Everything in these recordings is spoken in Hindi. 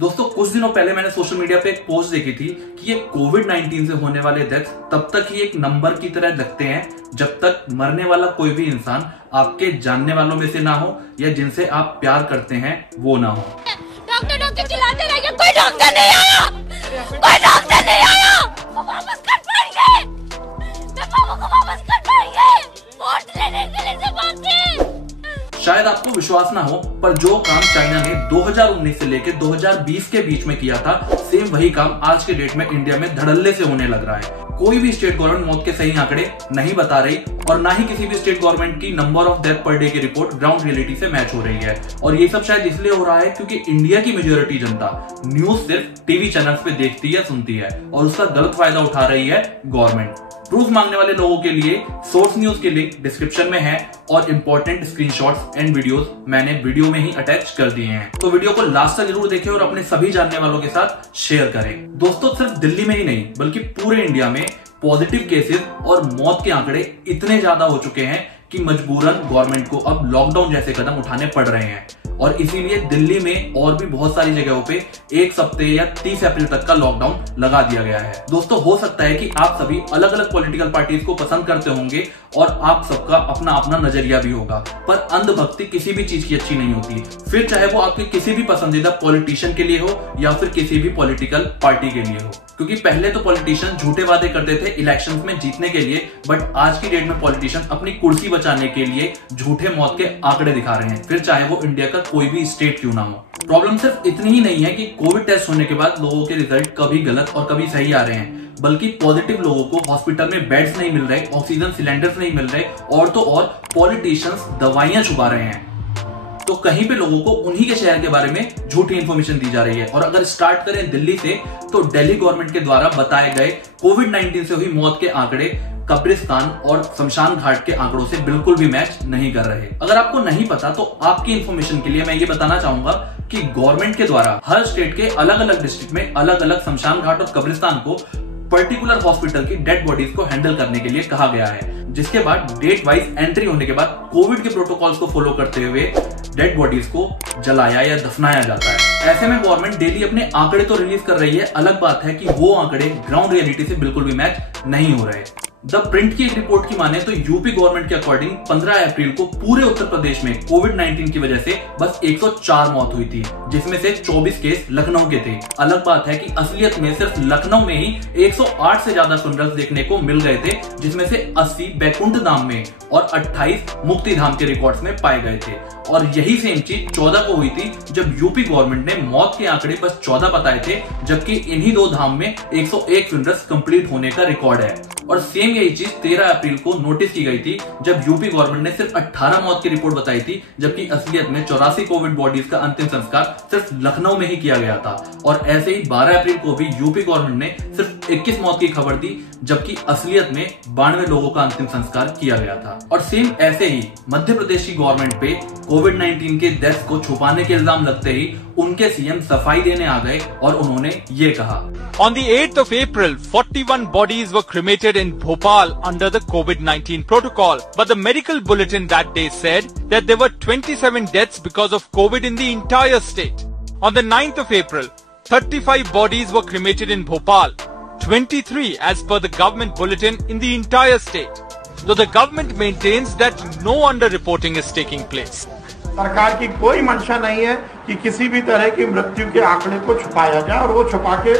दोस्तों कुछ दिनों पहले मैंने सोशल मीडिया पे एक पोस्ट देखी थी कि ये कोविड-19 से होने वाले डेथ तब तक ही एक नंबर की तरह लगते हैं जब तक मरने वाला कोई भी इंसान आपके जानने वालों में से ना हो या जिनसे आप प्यार करते हैं वो ना हो। डॉक्टर चिल्लाते रहिए, कोई डॉक्टर नहीं आया, कोई डॉक्टर नहीं आया। वो वापस कर पाएंगे, पापा को वापस कर पाएंगे, वोट लेने के लिए सब आते हैं। शायद आपको विश्वास ना हो पर जो काम चाइना ने 2019 से लेकर 2020 के बीच में किया था, सेम वही काम आज के डेट में इंडिया में धड़ल्ले से होने लग रहा है। कोई भी स्टेट गवर्नमेंट मौत के सही आंकड़े नहीं बता रही और ना ही किसी भी स्टेट गवर्नमेंट की number of death per day की रिपोर्ट ग्राउंड रियलिटी से मैच हो रही है। और ये सब शायद इसलिए हो रहा है क्योंकि इंडिया की मेजोरिटी जनता न्यूज सिर्फ टीवी चैनल्स पे देखती है, सुनती है और उसका गलत फायदा उठा रही है गवर्नमेंट। प्रूफ मांगने वाले लोगों के लिए सोर्स न्यूज की लिंक डिस्क्रिप्शन में है और इंपॉर्टेंट स्क्रीनशॉट्स एंड वीडियोस मैंने वीडियो में ही अटैच कर दिए हैं, तो वीडियो को लास्ट तक जरूर देखें और अपने सभी जानने वालों के साथ शेयर करें। दोस्तों सिर्फ दिल्ली में ही नहीं बल्कि पूरे इंडिया में पॉजिटिव केसेस और मौत के आंकड़े इतने ज्यादा हो चुके हैं कि मजबूरन गवर्नमेंट को अब लॉकडाउन जैसे कदम उठाने पड़ रहे हैं और इसीलिए दिल्ली में और भी बहुत सारी जगहों पे 1 सप्ताह या 30 अप्रैल तक का लॉकडाउन लगा दिया गया है। दोस्तों हो सकता है कि आप सभी अलग अलग पॉलिटिकल पार्टीज को पसंद करते होंगे और आप सबका अपना अपना नजरिया भी होगा, पर अंधभक्ति किसी भी चीज की अच्छी नहीं होती, फिर चाहे वो आपके किसी भी पसंदीदा पॉलिटिशियन के लिए हो या फिर किसी भी पॉलिटिकल पार्टी के लिए हो। क्योंकि पहले तो पॉलिटिशियन झूठे वादे करते थे इलेक्शंस में जीतने के लिए, बट आज की डेट में पॉलिटिशियन अपनी कुर्सी बचाने के लिए झूठे मौत के आंकड़े दिखा रहे हैं, फिर चाहे वो इंडिया का कोई भी स्टेट क्यों ना हो। प्रॉब्लम सिर्फ इतनी ही नहीं है कि कोविड टेस्ट होने के बाद लोगों के रिजल्ट कभी गलत और कभी सही आ रहे हैं, बल्कि पॉजिटिव लोगों को हॉस्पिटल में बेड्स नहीं मिल रहे, ऑक्सीजन सिलेंडर्स नहीं मिल रहे और तो और पॉलिटिशियंस दवाइयां छुपा रहे हैं। तो कहीं पे लोगों को उन्हीं के शहर के बारे में झूठी इंफॉर्मेशन दी जा रही है। और अगर स्टार्ट करें दिल्ली से, तो दिल्ली गवर्नमेंट के द्वारा बताए गए कोविड-19 से हुई मौत के आंकड़े कब्रिस्तान और शमशान घाट के आंकड़ों से बिल्कुल भी मैच नहीं कर रहे। अगर आपको नहीं पता तो आपकी इंफॉर्मेशन के लिए मैं ये बताना चाहूंगा कि गवर्नमेंट के द्वारा हर स्टेट के अलग अलग डिस्ट्रिक्ट में अलग अलग शमशान घाट और कब्रिस्तान को पर्टिकुलर हॉस्पिटल की डेड बॉडीज को हैंडल करने के लिए कहा गया है, जिसके बाद डेट वाइज एंट्री होने के बाद कोविड के प्रोटोकॉल्स को फॉलो करते हुए डेड बॉडीज को जलाया या दफनाया जाता है। ऐसे में गवर्नमेंट डेली अपने आंकड़े तो रिलीज कर रही है, अलग बात है कि वो आंकड़े ग्राउंड रियलिटी से बिल्कुल भी मैच नहीं हो रहे। द प्रिंट की एक रिपोर्ट की माने तो यूपी गवर्नमेंट के अकॉर्डिंग 15 अप्रैल को पूरे उत्तर प्रदेश में कोविड-19 की वजह से बस 104 मौत हुई थी, जिसमें से 24 केस लखनऊ के थे। अलग बात है कि असलियत में सिर्फ लखनऊ में ही 108 से ज्यादा फ्यूनरल्स देखने को मिल गए थे, जिसमें से 80 बैकुंठ धाम में और 28 मुक्ति धाम के रिकॉर्ड्स में पाए गए थे। और यही सेम चीज 14 को हुई थी जब यूपी गवर्नमेंट ने मौत के आंकड़े बस 14 बताए थे, जबकि इन्हीं 2 धाम में 101 फ्यूनरल्स कंप्लीट होने का रिकॉर्ड है। और सेम यही चीज 13 अप्रैल को नोटिस की गई थी जब यूपी गवर्नमेंट ने सिर्फ 18 मौत की रिपोर्ट बताई थी, जबकि असलियत में 84 कोविड बॉडीज का अंतिम संस्कार सिर्फ लखनऊ में ही किया गया था। और ऐसे ही 12 अप्रैल को भी यूपी गवर्नमेंट ने सिर्फ 21 मौत की खबर दी, जबकि असलियत में 92 लोगों का अंतिम संस्कार किया गया था। और सेम ऐसे ही मध्य प्रदेश की गवर्नमेंट पे कोविड-19 के डेथ को छुपाने के इल्जाम लगते ही उनके सीएम सफाई देने आ गए और उन्होंने ये कहा, On the 8th of April, 41 bodies were cremated in Bhopal under the COVID-19 protocol. But the medical bulletin that day said that there were 27 deaths because of COVID in the entire state. On the 9th of April, 35 bodies were cremated in Bhopal, 23 as per the government bulletin in the entire state. Though the government maintains that no underreporting is taking place. सरकार की कोई मंशा नहीं है कि किसी भी तरह की मृत्यु के आंकड़े को छुपाया जाए और वो छुपा के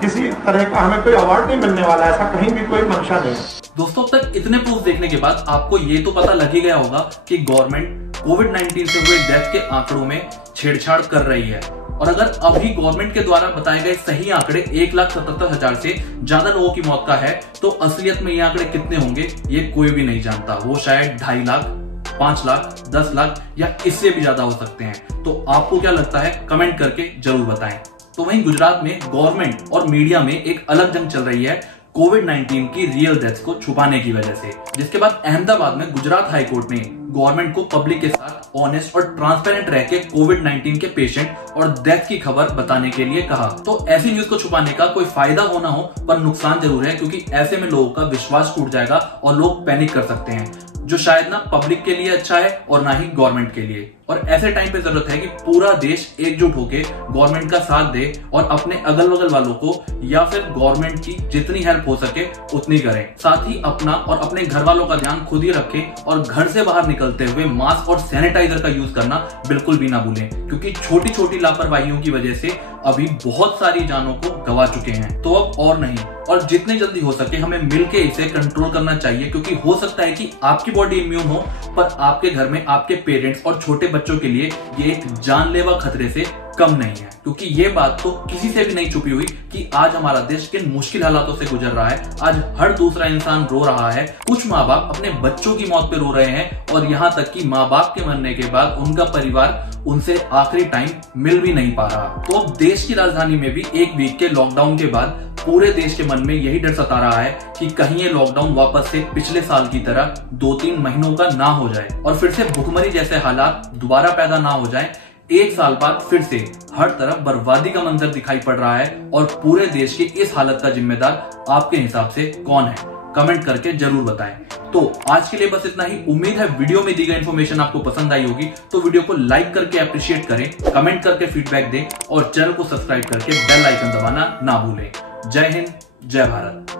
किसी तरह का हमें कोई अवार्ड नहीं मिलने वाला, ऐसा कहीं भी कोई मंशा नहीं है। दोस्तों अब तक इतने प्रूफ देखने के बाद आपको ये तो पता लग ही गया होगा कि गवर्नमेंट कोविड-19 से हुए डेथ के आंकड़ों में छेड़छाड़ कर रही है। और अगर अभी गवर्नमेंट के द्वारा बताए गए सही आंकड़े 1,77,000 से ज्यादा लोगों की मौत का है, तो असलियत में ये आंकड़े कितने होंगे ये कोई भी नहीं जानता। वो शायद 2.5 लाख, 5 लाख, 10 लाख या इससे भी ज्यादा हो सकते हैं। तो आपको क्या लगता है कमेंट करके जरूर बताएं। तो वहीं गुजरात में गवर्नमेंट और मीडिया में एक अलग जंग चल रही है कोविड-19 की रियल डेथ्स को छुपाने की वजह से, जिसके बाद अहमदाबाद में गुजरात हाई कोर्ट ने गवर्नमेंट को पब्लिक के साथ ऑनेस्ट और ट्रांसपेरेंट रह के कोविड-19 के पेशेंट और डेथ की खबर बताने के लिए कहा। तो ऐसी न्यूज को छुपाने का कोई फायदा हो ना हो, पर नुकसान जरूर है, क्योंकि ऐसे में लोगों का विश्वास टूट जाएगा और लोग पैनिक कर सकते हैं, जो शायद ना पब्लिक के लिए अच्छा है और ना ही गवर्नमेंट के लिए। और ऐसे टाइम पे जरूरत है कि पूरा देश एकजुट होकर गवर्नमेंट का साथ दे और अपने अगल बगल वालों को या फिर गवर्नमेंट की जितनी हेल्प हो सके उतनी करें। साथ ही अपना और अपने घर वालों का ध्यान खुद ही रखें और घर से बाहर निकलते हुए मास्क और सैनिटाइजर का यूज करना बिल्कुल भी ना भूलें, क्योंकि छोटी छोटी लापरवाहियों की वजह से अभी बहुत सारी जानों को गवा चुके हैं। तो अब और नहीं, और जितने जल्दी हो सके हमें मिलके इसे कंट्रोल करना चाहिए, क्योंकि हो सकता है कि आपकी बॉडी इम्यून हो पर आपके घर में आपके पेरेंट्स और छोटे बच्चों के लिए ये एक जानलेवा खतरे से कम नहीं है। क्योंकि ये बात तो किसी से भी नहीं छुपी हुई कि आज हमारा देश किन मुश्किल हालातों से गुजर रहा है। आज हर दूसरा इंसान रो रहा है, कुछ माँ बाप अपने बच्चों की मौत पे रो रहे हैं और यहाँ तक कि माँ बाप के मरने के बाद उनका परिवार उनसे आखिरी टाइम मिल भी नहीं पा रहा। तो अब देश की राजधानी में भी एक वीक के लॉकडाउन के बाद पूरे देश के मन में यही डर सता रहा है कि कहीं ये लॉकडाउन वापस से पिछले साल की तरह 2-3 महीनों का ना हो जाए और फिर से भुखमरी जैसे हालात दोबारा पैदा ना हो जाए। एक साल बाद फिर से हर तरफ बर्बादी का मंजर दिखाई पड़ रहा है और पूरे देश की इस हालत का जिम्मेदार आपके हिसाब से कौन है? कमेंट करके जरूर बताएं। तो आज के लिए बस इतना ही। उम्मीद है वीडियो में दी गई इन्फॉर्मेशन आपको पसंद आई होगी, तो वीडियो को लाइक करके अप्रिशिएट करें, कमेंट करके फीडबैक दें और चैनल को सब्सक्राइब करके बेल आइकन दबाना ना भूलें। जय हिंद, जय भारत।